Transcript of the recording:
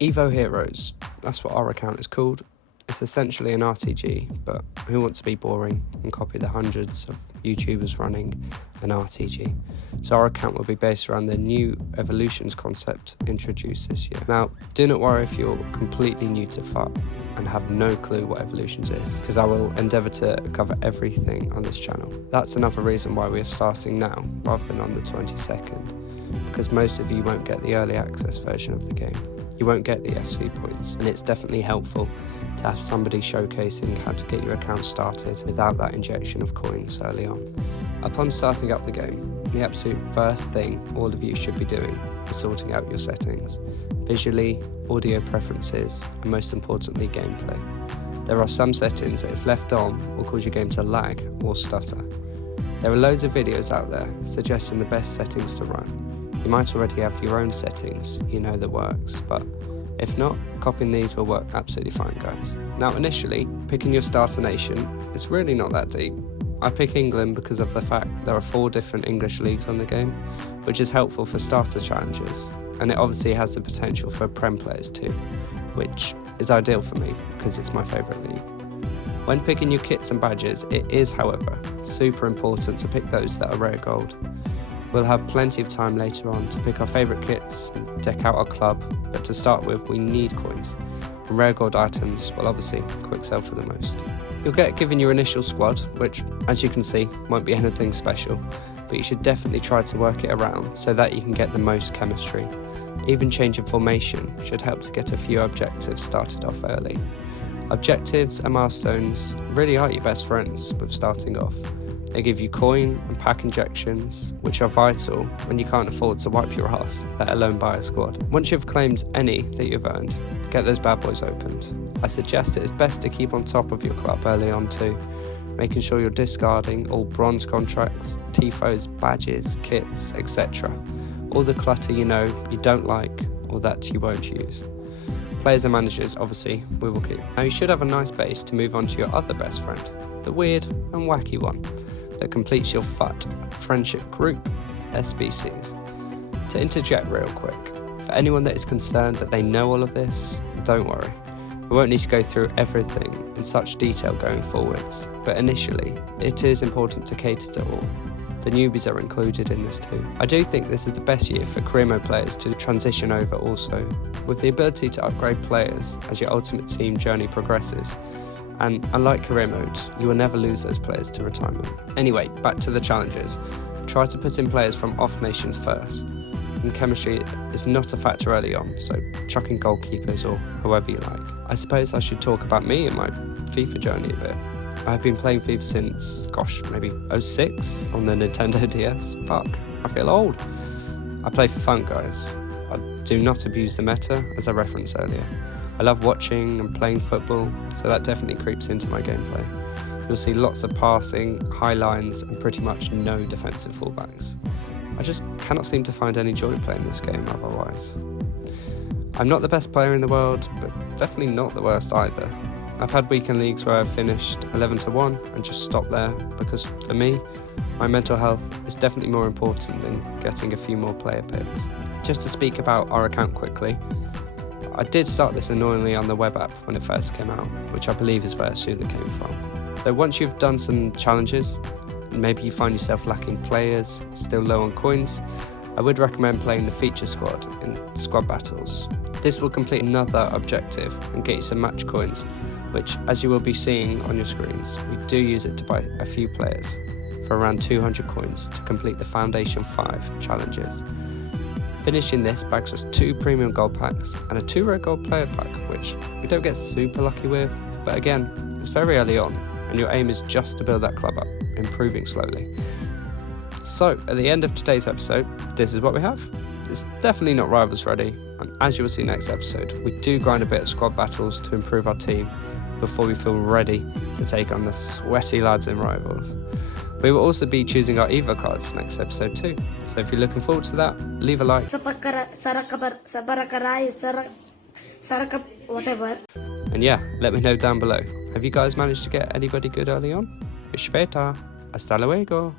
Evo Heroes, that's what our account is called. It's essentially an RTG, but who wants to be boring and copy the hundreds of YouTubers running an RTG? So our account will be based around the new Evolutions concept introduced this year. Now, do not worry if you're completely new to FUT and have no clue what Evolutions is, because I will endeavour to cover everything on this channel. That's another reason why we are starting now, rather than on the 22nd, because most of you won't get the early access version of the game. You won't get the FC points, and it's definitely helpful to have somebody showcasing how to get your account started without that injection of coins early on. Upon starting up the game, the absolute first thing all of you should be doing is sorting out your settings, visually, audio preferences, and most importantly gameplay. There are some settings that if left on will cause your game to lag or stutter. There are loads of videos out there suggesting the best settings to run. You might already have your own settings you know that works, but if not, copying these will work absolutely fine, guys. Now initially, picking your starter nation is really not that deep. I pick England because of the fact there are 4 different English leagues on the game, which is helpful for starter challenges, and it obviously has the potential for Prem players too, which is ideal for me because it's my favourite league. When picking your kits and badges, it is, however, super important to pick those that are rare gold. We'll have plenty of time later on to pick our favourite kits and deck out our club, but to start with we need coins, and rare gold items will obviously quick sell for the most. You'll get given your initial squad, which as you can see won't be anything special, but you should definitely try to work it around so that you can get the most chemistry. Even change of formation should help to get a few objectives started off early. Objectives and milestones really are your best friends with starting off. They give you coin and pack injections, which are vital when you can't afford to wipe your ass, let alone buy a squad. Once you've claimed any that you've earned, get those bad boys opened. I suggest it is best to keep on top of your club early on too, making sure you're discarding all bronze contracts, tifos, badges, kits, etc. All the clutter you know you don't like or that you won't use. Players and managers, obviously, we will keep. Now you should have a nice base to move on to your other best friend, the weird and wacky one that completes your FUT friendship group, SBCs. To interject real quick, for anyone that is concerned that they know all of this, don't worry. We won't need to go through everything in such detail going forwards, but initially, it is important to cater to all. The newbies are included in this too. I do think this is the best year for career mode players to transition over also, with the ability to upgrade players as your ultimate team journey progresses. And unlike career modes, you will never lose those players to retirement. Anyway, back to the challenges. Try to put in players from off nations first. And chemistry is not a factor early on, so chuck in goalkeepers or whoever you like. I suppose I should talk about me and my FIFA journey a bit. I've been playing FIFA since, maybe 06 on the Nintendo DS. Fuck, I feel old. I play for fun, guys. I do not abuse the meta, as I referenced earlier. I love watching and playing football, so that definitely creeps into my gameplay. You'll see lots of passing, high lines, and pretty much no defensive fullbacks. I just cannot seem to find any joy playing this game otherwise. I'm not the best player in the world, but definitely not the worst either. I've had weekend leagues where I've finished 11-1 and just stopped there, because for me, my mental health is definitely more important than getting a few more player picks. Just to speak about our account quickly, I did start this annoyingly on the web app when it first came out, which I believe is where Sula came from. So once you've done some challenges, and maybe you find yourself lacking players, still low on coins, I would recommend playing the feature squad in squad battles. This will complete another objective and get you some match coins, which, as you will be seeing on your screens, we do use it to buy a few players for around 200 coins to complete the Foundation 5 challenges. Finishing this bags us 2 premium gold packs and a 2 rare gold player pack, which we don't get super lucky with, but again, it's very early on, and your aim is just to build that club up, improving slowly. So, at the end of today's episode, this is what we have. It's definitely not Rivals ready, and as you will see next episode, we do grind a bit of squad battles to improve our team before we feel ready to take on the sweaty lads in Rivals. We will also be choosing our Evo cards next episode too, so if you're looking forward to that, leave a like. Whatever. And yeah, let me know down below. Have you guys managed to get anybody good early on? Bis später. Hasta luego.